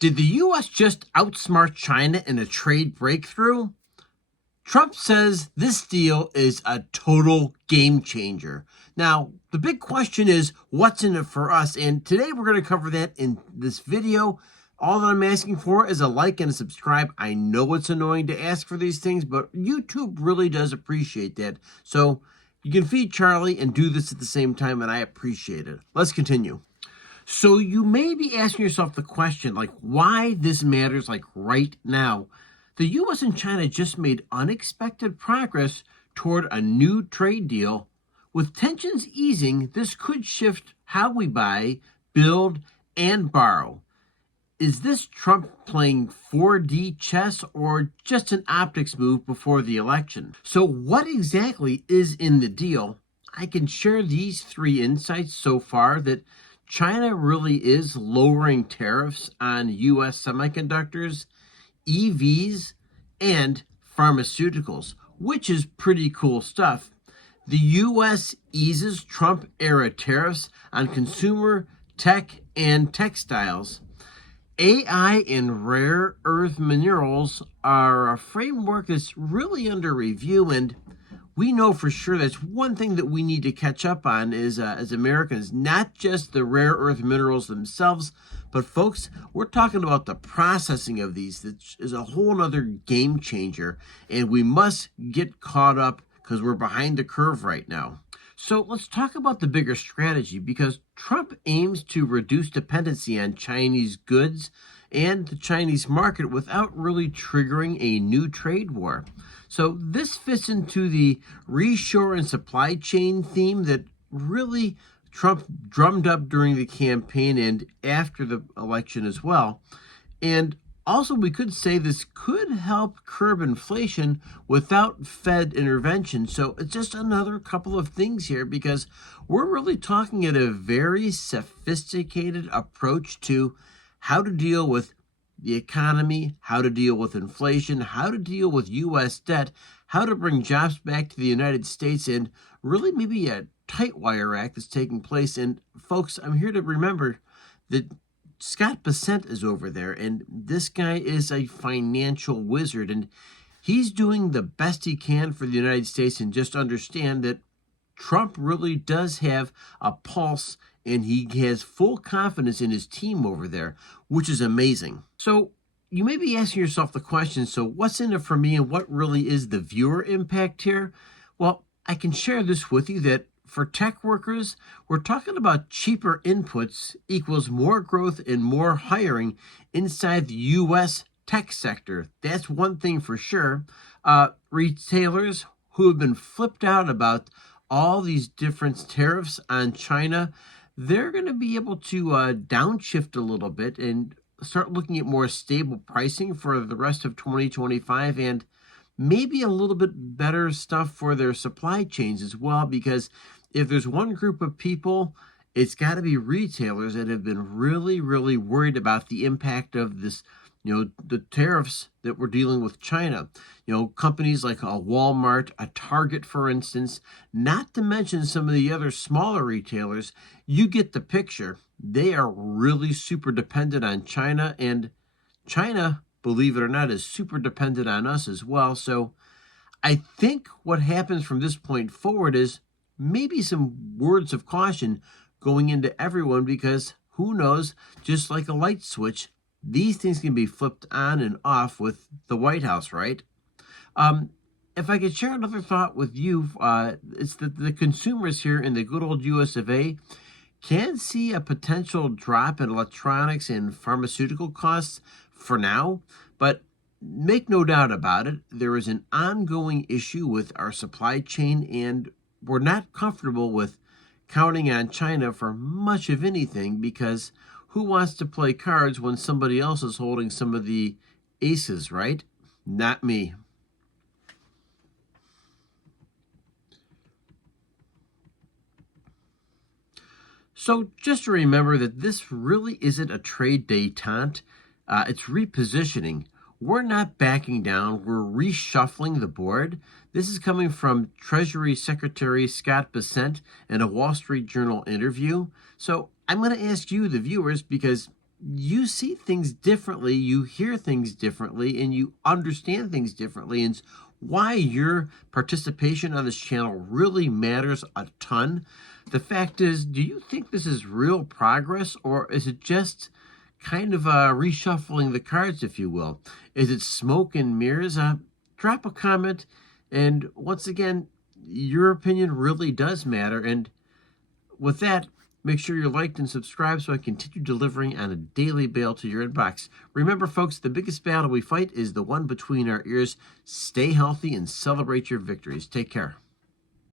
Did the U.S. just outsmart China in a trade breakthrough? Trump says this deal is a total game changer. Now, the big question is, what's in it for us? And today we're going to cover that in this video. All that I'm asking for is a like and a subscribe. I know it's annoying to ask for these things, but YouTube really does appreciate that. So you can feed Charlie and do this at the same time, and I appreciate it. Let's continue. So you may be asking yourself the question, like, why this matters, like, right now. The U.S. and China just made unexpected progress toward a new trade deal. With tensions easing, this could shift how we buy, build, and borrow. Is this Trump playing 4D chess or just an optics move before the election? So what exactly is in the deal? I can share these three insights so far: that China really is lowering tariffs on U.S. semiconductors, EVs, and pharmaceuticals, which is pretty cool stuff. The U.S. eases Trump-era tariffs on consumer, tech, and textiles. AI and rare earth minerals are a framework that's really under review, and we know for sure that's one thing that we need to catch up on is as Americans, not just the rare earth minerals themselves, but folks, we're talking about the processing of these. That is a whole other game changer, and we must get caught up because we're behind the curve right now. So let's talk about the bigger strategy, because Trump aims to reduce dependency on Chinese goods and the Chinese market without really triggering a new trade war. So this fits into the reshore and supply chain theme that really Trump drummed up during the campaign and after the election as well. And also, we could say this could help curb inflation without Fed intervention. So it's just another couple of things here, because we're really talking at a very sophisticated approach to how to deal with the economy, how to deal with inflation, how to deal with U.S. debt, how to bring jobs back to the United States, and really maybe a tight wire act that's taking place. And folks, I'm here to remember that Scott Bessent is over there, and this guy is a financial wizard, and he's doing the best he can for the United States. And just understand that Trump really does have a pulse, and he has full confidence in his team over there, which is amazing. So you may be asking yourself the question, so what's in it for me, and what really is the viewer impact here? Well, I can share this with you that for tech workers, we're talking about cheaper inputs equals more growth and more hiring inside the U.S. tech sector. That's one thing for sure. Retailers who have been flipped out about all these different tariffs on China, they're going to be able to downshift a little bit and start looking at more stable pricing for the rest of 2025, and maybe a little bit better stuff for their supply chains as well, because if there's one group of people, it's got to be retailers that have been really, really worried about the impact of this, the tariffs that we're dealing with China. Companies like a Walmart, a Target, for instance, not to mention some of the other smaller retailers. You get the picture. They are really super dependent on China, and China, believe it or not, is super dependent on us as well. So I think what happens from this point forward is maybe some words of caution going into everyone, because who knows, just like a light switch, these things can be flipped on and off with the White House, right? If I could share another thought with you, it's that the consumers here in the good old US of A can see a potential drop in electronics and pharmaceutical costs for now, but make no doubt about it, there is an ongoing issue with our supply chain, and we're not comfortable with counting on China for much of anything, because who wants to play cards when somebody else is holding some of the aces, right? Not me. So just remember that this really isn't a trade detente. It's repositioning. We're not backing down. We're reshuffling the board. This is coming from Treasury Secretary Scott Bessent in a Wall Street Journal interview. So I'm going to ask you, the viewers, because you see things differently, you hear things differently, and you understand things differently. And why your participation on this channel really matters a ton. The fact is, do you think this is real progress, or is it just kind of reshuffling the cards, if you will? Is it smoke and mirrors? Drop a comment. And once again, your opinion really does matter. And with that, make sure you're liked and subscribed so I continue delivering on a daily bail to your inbox. Remember, folks, the biggest battle we fight is the one between our ears. Stay healthy and celebrate your victories. Take care.